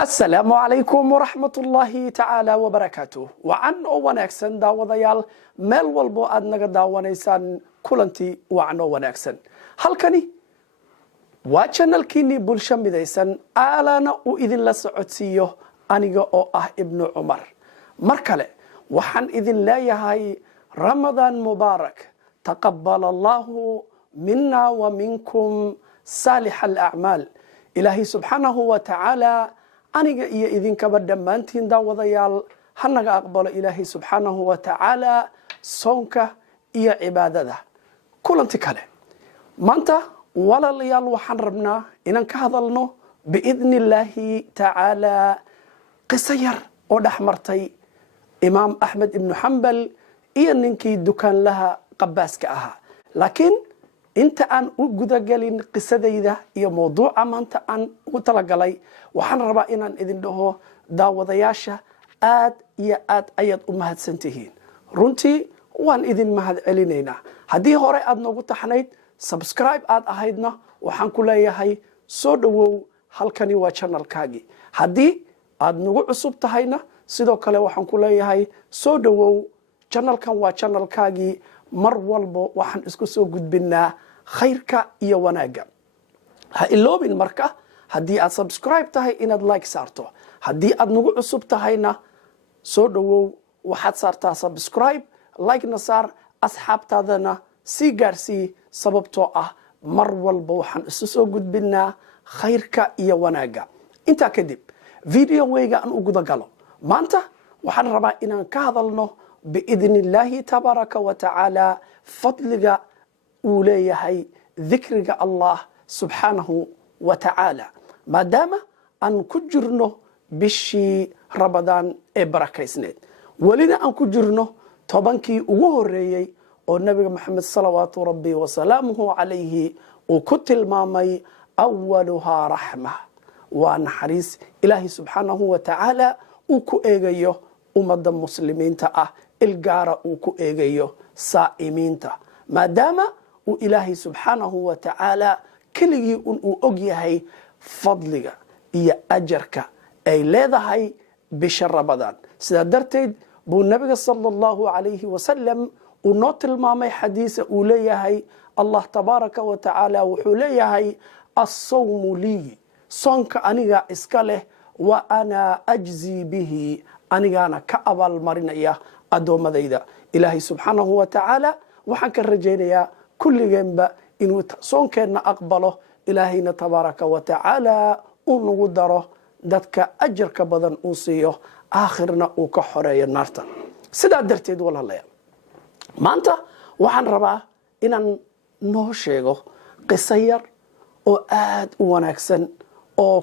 السلام عليكم ورحمة الله تعالى وبركاته وعن ونكسن داوديال ميل والبو أدنغ داوانيسان كلنتي وعن ونكسن هالكني وچانل كيني بلشا ميديسان آلانا وإذن لسعودسيو أنيغا ابن عمر مركلة وحن إذن لا يهي رمضان مبارك تقبل الله منا ومنكم صالح الأعمال إلهي سبحانه وتعالى aniga iyo idinkaba dhammaantiin daawadayaal hanaga aqbalo ilaahay subxaanahu wa tacaala soonka iyo cibaadada kulanti kale maanta walaalayaal waxaan rabnaa inaan ka hadalno biidni illaahi tacaala qiso yar oo dhex martay imaam axmed ibnu xambal iyo ninkii dukaanlaha qabaaska ahaa laakiin inta aan u gudagelin qisadayda iyo mawduuca maanta aan ugu talagalay waxaan rabaa inaan idin dhaho daawadayaasha aad iyo aad ayaad u mahadsantihiin runtii waan idin mahad celinaynaa haddii hore aad noogu taxnayd subscribe aad ahaydna waxaan ku leeyahay soo dhowow halkani waa channelkaagii haddii aad nagu cusub tahayna sidoo kale waxaan ku leeyahay soo dhowow channelkan waa channelkaagii mar walbo waxaan isku soo gudbinaa khayrka iyo wanaaga ha iloobin marka haddii aad subscribe tahay inaad like saarto haddii aad nagu cusub tahayna soo dhowow waxaad saartaa subscribe like-na saar asxaabtaadana sii gaarsii sababtoo ah mar walba waxaan isu soo gudbinaa khayrka iyo wanaaga intaa kadib videowayga aan u gudagalo maanta waxaan rabaa inaan ka hadalno biidni illaahi tabaaraka wa tacaala fadliga uu leeyahay dikriga allah subxaanahu wa tacaala maadaama aan ku jirno bishii ramadaan ee barakaysneed welina aan ku jirno tobankii ugu horeeyey oo nabiga maxamed salawaatu rabbi wasalaamuhu calayhi uu ku tilmaamay awaluhaa raxma waa naxariis ilaahi subxaanahu wa tacaala uu ku eegayo ummadda muslimiinta ah ilgaara uu ku eegayo saa'imiinta maadaama uu ilaahay subxaanahu wa tacaala keligii uu og yahay fadliga iyo ajarka ay leedahay bisha ramadaan sidaa darteed buu nabiga sala allahu calayhi wasalam uu noo tilmaamay xadiisa uu leeyahay allah tabaaraka wa tacaala wuxuu leeyahay assawmu lii soonka aniga iska leh wa ana ajzii bihi anigaana ka abaalmarinaya addoommadayda ilaahay subxaanahu wa tacaala waxaan ka rajaynayaa kulligeenba inuu soonkeenna aqbalo ilaahayna tabaaraka wa tacaala uu nagu daro dadka ajarka badan uu siiyo aakhirna uu ka xoreeyo naarta sidaa darteed walaalayaal maanta waxaan rabaa inaan noo sheego qiso yar oo aad u wanaagsan oo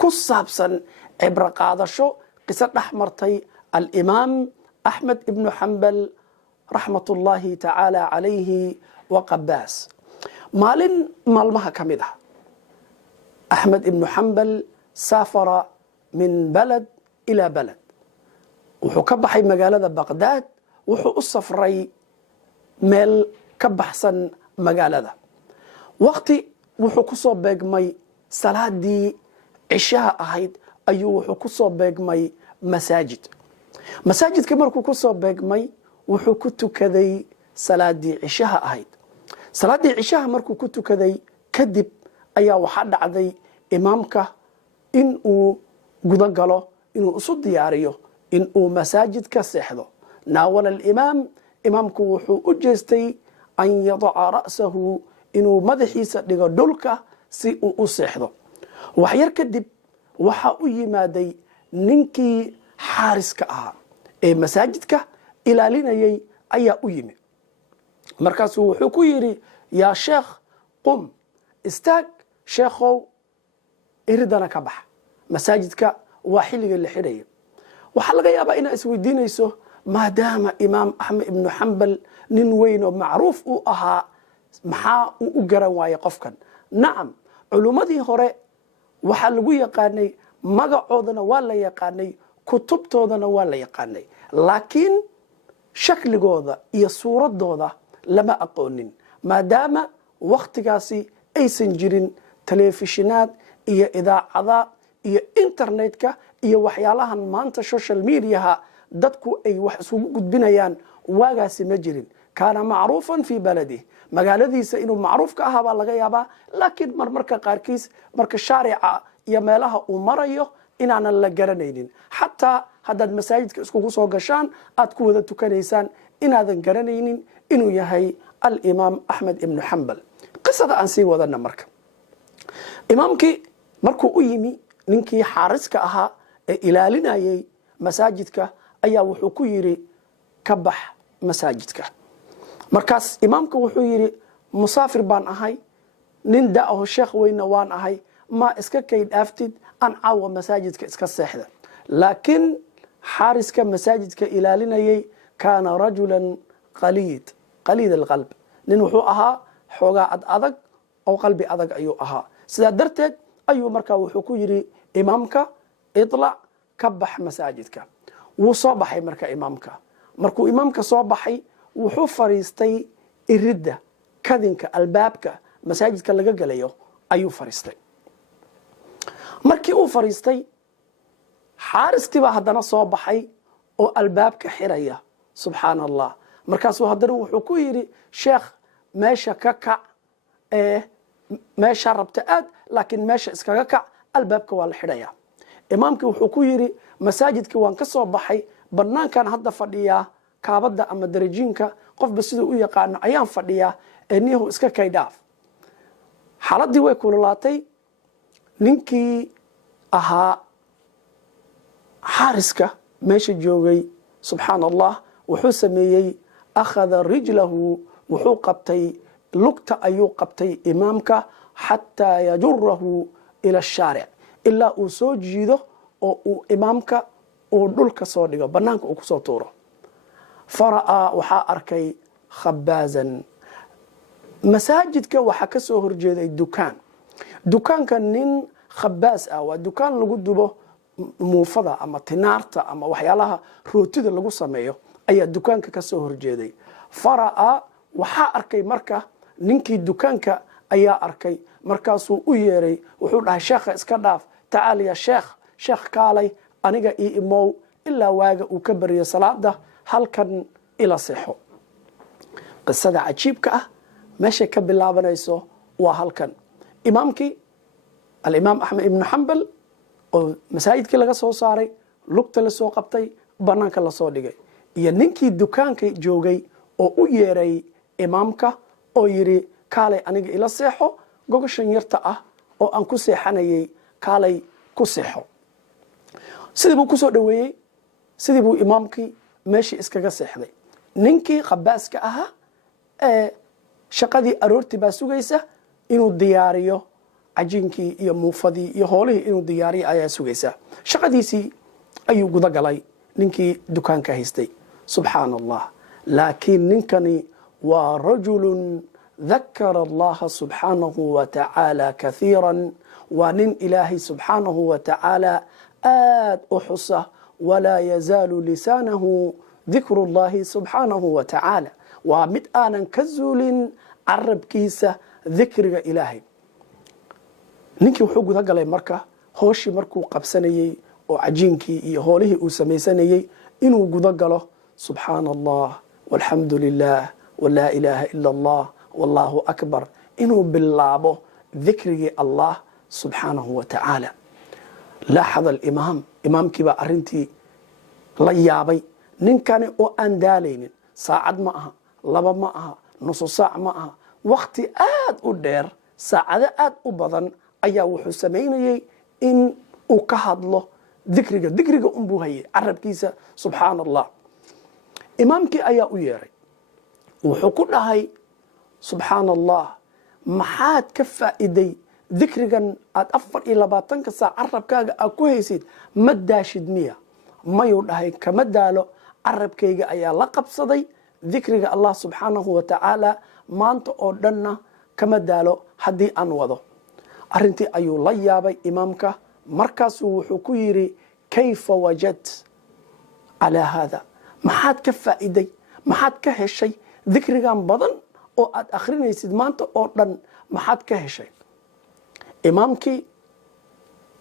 ku saabsan cibro qaadasho qiso dhex martay alimaam axmed ibnu xambal raxmatullaahi tacaala calayhi wa qabaas maalin maalmaha ka mid ah axmed ibnu xambal saafara min balad ilaa balad wuxuu ka baxay magaalada baqdaad wuxuu u safray meel ka baxsan magaalada waqti wuxuu ku soo beegmay salaadii cishaha ahayd ayuu wuxuu ku soo beegmay masaajidka markuu ku soo beegmay wuxuu ku tukaday salaadii cishaha ahayd salaadii cishaha markuu ku tukaday kadib ayaa waxaa dhacday imaamka in uu guda galo inuu isu diyaariyo in uu masaajidka seexdo naawala alimaam imaamku wuxuu u jeestay an yadaca ra'sahu inuu madaxiisa dhigo dhulka si uu u seexdo waxyar kadib waxaa u yimaaday ninkii xaariska ahaa ee masaajidka ilaalinayay ayaa u yimi markaasuu wuxuu ku yidhi yaa sheekh qum istaag sheekhow iridana ka bax masaajidka waa xilliga la xidhaya waxaa laga yaabaa inaad isweydiinayso maadaama imaam axmed ibnu xambal nin weyn oo macruuf uu ahaa maxaa uu u garan waayey qofkan nacam culummadii hore waxaa lagu yaqaanay magacoodana waa la yaqaanay kutubtoodana waa la yaqaanay laakiin shakligooda iyo suuradooda lama aqoonin maadaama wakhtigaasi aysan jirin telefishinaad iyo idaacada iyo internetka iyo waxyaalahan maanta social mediaha dadku ay wax isugu gudbinayaan waagaasi ma jirin kaana macruufan fii baladih magaaladiisa inuu macruuf ka ahaa baa laga yaabaa laakiin marmarka qaarkiis marka shaarica iyo meelaha uu marayo inaanan la garanaynin xataa haddaad masaajidka iskugu soo gashaan aad ku wada tukanaysaan inaadan garanaynin inuu yahay alimaam axmed ibnu xambal qisada aan sii wadana marka imaamkii markuu u yimi ninkii xaariska ahaa ee ilaalinayay masaajidka ayaa wuxuu ku yidhi ka bax masaajidka markaas imaamka wuxuu yidhi musaafir baan ahay nin da'aho sheekh weyna waan ahay ma iska kay dhaaftid aan caawa masaajidka iska seexda laakiin xaariska masaajidka ilaalinayay kaana rajulan qaliid alqalb nin wuxuu ahaa xoogaa adag oo qalbi adag ayuu ahaa sidaa darteed ayuu markaa wuxuu ku yidhi imaamka ilac ka bax masaajidka wuu soo baxay marka imaamka markuu imaamka soo baxay wuxuu fariistay iridda kadinka albaabka masaajidka laga galayo ayuu fariistay markii uu fariistay xaariskii baa haddana soo baxay oo albaabka xiraya subxaan allah markaasuu haddana wuxuu ku yidhi sheekh meesha ka kac meesha rabta aad laakiin meesha iskaga kac albaabka waa la xidhaya imaamkii wuxuu ku yidhi masaajidkii waan ka soo baxay banaankan hadda fadhiyaa kaabada ama darajiinka qofba siduu u yaqaano ayaan fadhiyaa niyahu iska kaydhaaf xaaladii way kululaatay ninkii ahaa xaariska meesha joogay subxaan allah wuxuu sameeyey akhada rijlahu wuxuu qabtay lugta ayuu qabtay imaamka xataa yajurahu ila ashaaric ilaa uu soo jiido oo uu imaamka uu dhulka soo dhigo banaanka uu kusoo tuuro fara'aa waxaa arkay khabaazan masaajidka waxaa ka soo horjeeday dukaanka nin khabaas ah waa dukaan lagu dubo muufada ama tinaarta ama waxyaalaha rootida lagu sameeyo ayaa dukaanka ka soo horjeeday fara'aa waxaa arkay marka ninkii dukaanka ayaa arkay markaasuu u yeeray wuxuu dhahay sheekha iska dhaaf tacaal ya sheekh kaalay aniga ii imow ilaa waaga uu ka bariyo salaada halkan ila seexo qisada cajiibka ah meeshay ka bilaabanayso waa halkan imaamkii alimaam axmed ibnu xambal oo masaajidkii laga soo saaray lugta la soo qabtay banaanka lasoo dhigay iyo ninkii dukaanka joogay oo u yeeray imaamka oo yidhi kaalay aniga ila seexo gogoshan yarta ah oo aan ku seexanayay kaalay ku seexo sidii buu kusoo dhoweeyey sidii buu imaamkii meeshii iskaga seexday ninkii khabaaska ahaa ee shaqadii aroortii baa sugaysa inuu diyaariyo cajiinkii iyo muufadii iyo hoolihii inuu diyaariyo ayaa sugaysa shaqadiisii ayuu guda galay ninkii dukaanka haystay subxaan allah laakiin ninkani waa rajulun dakara allaha subxaanahu wa tacaala kathiiran waa nin ilaahay subxaanahu wa tacaala aad u xusa walaa yazaalu lisaanahu dikru llahi subxaanahu wa tacaala waa mid aanan ka zuulin carabkiisa dikriga ilaahay ninkii wuxuu guda galay marka hooshii markuu qabsanayey oo cajiinkii iyo hoolihii uu samaysanayey inuu guda galo subxaana allah walxamdu lilah walaa ilaaha ila allah wallaahu akbar inuu bilaabo dikrigii allah subxaanahu wa tacaala laaxada alimaam imaamkiibaa arintii la yaabay ninkani oo aan daalaynin saacad ma aha laba ma aha nusu saac ma aha wakti aad u dheer saacado aad u badan ayaa wuxuu samaynayey in uu ka hadlo dikriga unbuu hayay carabkiisa subxaana allah imaamkii ayaa u yeeray wuxuu ku dhahay subxaana allah maxaad ka faa'iday dikrigan aad 24 saac carabkaaga aad ku haysid ma daashid miya mayuu dhahay kama daalo carabkayga ayaa la qabsaday dikriga allah subxaanahu wa tacaala maanta oo dhanna kama daalo haddii aan wado arintii ayuu la yaabay imaamka markaasuu wuxuu ku yidhi kayfa wajad calaa haada maxaad ka faa'iday maxaad ka heshay dikrigan badan oo aad akhrinaysid maanta oo dhan maxaad ka heshay imaamkii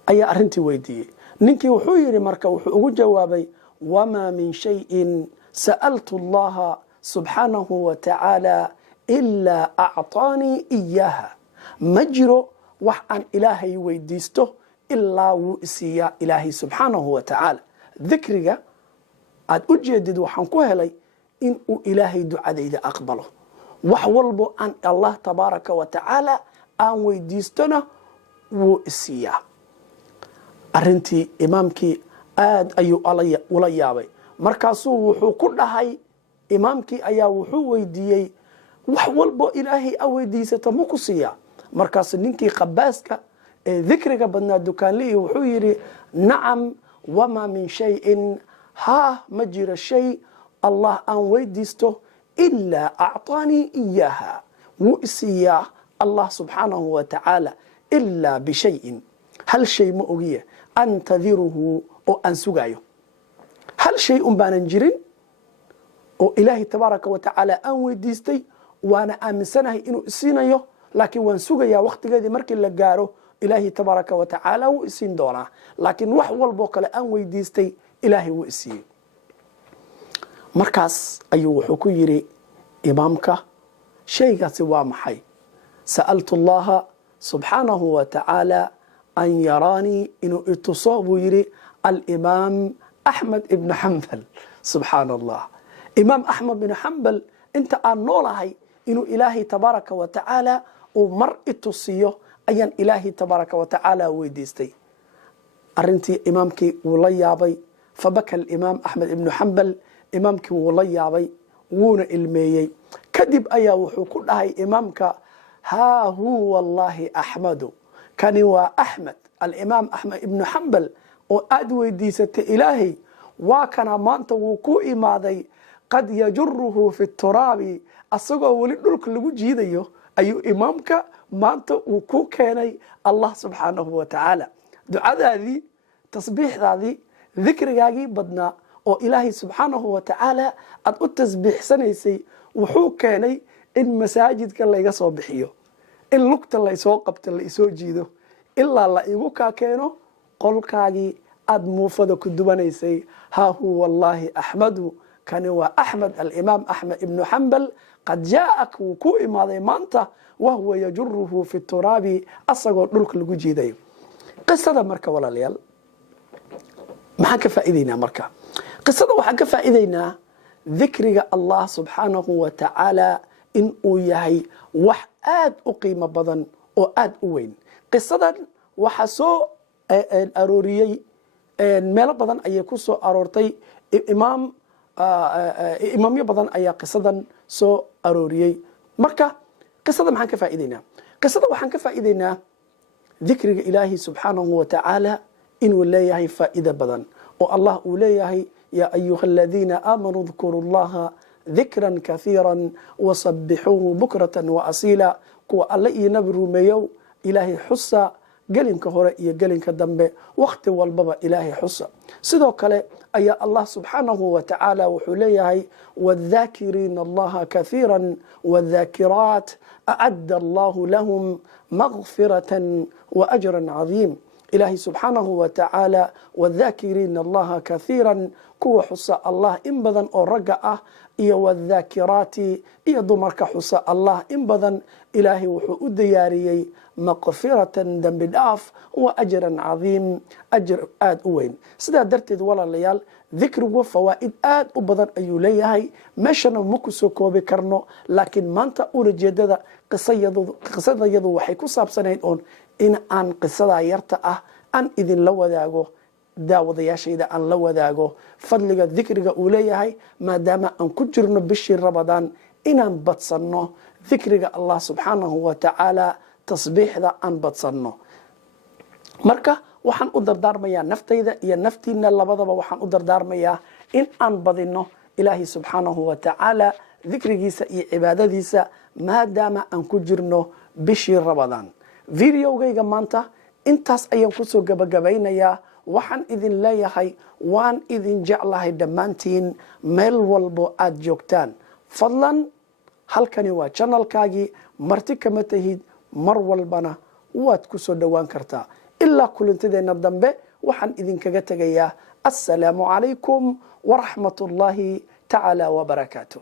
ayaa arrintii weydiiyey. ninkii wuxuu yidhi marka, wuxuu ugu jawaabay, wamaa min shayin sa'altu allaha subxaanahu wa tacaala ilaa acطaanii iyaaha. ma jiro wax aan ilaahay weydiisto ilaa wuu isiiyaa ilaahay subxaanahu wa tacaala. dikriga aad u jeedid waxaan ku helay in uu ilaahay ducadayda aqbalo. wax walbo aan allah tabaaraka wa tacaala aan weydiistona wuu isiiyaa. arrintii imaamkii aad ayuu ula yaabay. markaasuu wuxuu ku dhahay, imaamkii ayaa wuxuu weydiiyey, wax walbo ilaahay a weydiisato ma ku siiyaa? markaas ninkii qabaaska ee dikriga badnaa dukaanlihii wuxuu yidhi, nacam, wamaa min shayin, ma jiro shay allah aan weydiisto ilaa acطaanii iyaaha. wuu isiiyaa allah subxaanahu wa tacaala ilaa bishayin, hal shay ma ogiye, antadiruhu, oo aan sugaayo. hal shay un baanan jirin oo ilaahay tabaaraka wa tacaala aan weydiistay, waana aaminsanahay inuu isiinayo, laakiin waan sugayaa waqtigeedii markii la gaaro ilaahay tabaaraka wa tacaala wuu isiin doonaa. laakiin wax walboo kale aan weydiistay ilaahay wuu isiiyey. markaas ayuu wuxuu ku yidhi imaamka, shaygaasi waa maxay? sa'altu allaha subxaanahu wa tacaala an yaraanii, inuu ituso buu yidhi alimaam axmed ibnu xambal. subxaana allah, imaam axmed ibnu xambal inta aan noolahay inuu ilaahay tabaaraka wa tacaala uu mar itusiyo ayaan ilaahay tabaaraka wa tacaala weydiistay. arrintii imaamkii wuu la yaabay. fabaka alimaam axmed ibnu xambal, imaamkii wuu la yaabay, wuuna ilmeeyey. kadib ayaa wuxuu ku dhahay imaamka, haa huwa allahi axmedu, kani waa axmed, alimaam axmed ibnu xambal oo aad weydiisatay ilaahay, waa kana maanta wuu ku imaaday, qad yajuruhu fi turaabi, asagoo weli dhulka lagu jiidayo ayuu imaamka maanta uu ku keenay allah subxaanahu wa tacaala. ducadaadii, tasbiixdaadii, dikrigaagii badnaa oo ilaahay subxaanahu wa tacaala aad u tasbiixsanaysay wuxuu keenay in masaajidka layga soo bixiyo, in lugta laysoo qabto, laisoo jiido, ilaa la igu kaa keeno qolkaagii aad muufada ku dubanaysay. haa huwa allaahi axmedu, kani waa axmed, alimaam axmed ibnu xambal, qad jaaak, wuu ku imaaday maanta, wahuwa yajuruhu fi turaabi, asagoo dhulka lagu jiidayo. qisada marka walaalayaal maxaan ka faa'iideynaa? marka qisada waxaan ka faa'iideynaa dikriga allah subxaanahu wa tacaala in uu yahay wax aad u qiimo badan oo aad u weyn. qisadan waxaa soo arooriyey, meelo badan ayay ku soo aroortay, imaamyo badan ayaa qisadan soo arooriyey. marka qisada maxaan ka faa'iideynaa? qisada waxaan ka faa'iideynaa dikriga ilaahi subxaanahu wa tacaala inuu leeyahay faa'iido badan, oo allah uu leeyahay, yaa ayuha aladiina aamanuu dkuru llaha dikran kahiira wasabixuuhu bukratan waasiila. kuwa alle iyo nabi rumeeyow ilaahay xusa gelinka hore iyo gelinka dambe, waqti walbaba ilaahay xusa. sidoo kale ayaa allah subxaanahu wa tacaala wuxuu leeyahay, wاdhaakiriina allaha kahiira wاdhaakiraat acadda allahu lahum makfiratan waajra cadiim. ilaahay subxaanahu wa tacaala, wاdhaakiriina allaha kahiira, kuwa xusa allah in badan oo ragga ah, iyo wاdhaakiraati, iyo dumarka xusa allah in badan, ilaahay wuxuu u diyaariyey makfiratan dembi dhaaf, wa ajran cadiim, ajr aad u weyn. sidaa darteed walaalayaal, dikrigu fawaa'id aad u badan ayuu leeyahay. meeshana ma ku soo koobi karno, laakiin maanta ulajeedada qisadayadu waxay ku saabsanayd oon in aan qisadaa yarta ah aan idinla wadaago, daawadayaashayda aan la wadaago fadliga dikriga uu leeyahay, maadaama aan ku jirno bishii ramadaan, inaan badsanno dikriga allah subxaanahu wa tacaala, tasbiixda aan badsanno. marka waxaan u dardaarmayaa naftayda iyo naftiina labadaba, waxaan u dardaarmayaa in aan badino ilaahi subxaanahu wa tacaala dikrigiisa iyo cibaadadiisa, maadaama aan ku jirno bishii ramadaan. videogayga maanta intaas ayaan kusoo gabagabaynayaa. waxaan idin leeyahay, waan idin jeclahay dhammaantiin, meel walbo aad joogtaan. fadlan, halkani waa janalkaagii, marti kama tahid, mar walbana waad ku soo dhowaan kartaa. ilaa kulantadeena dambe waxaan idinkaga tegayaa assalaamu calaykum waraxmat ullaahi tacaala wabarakaatuh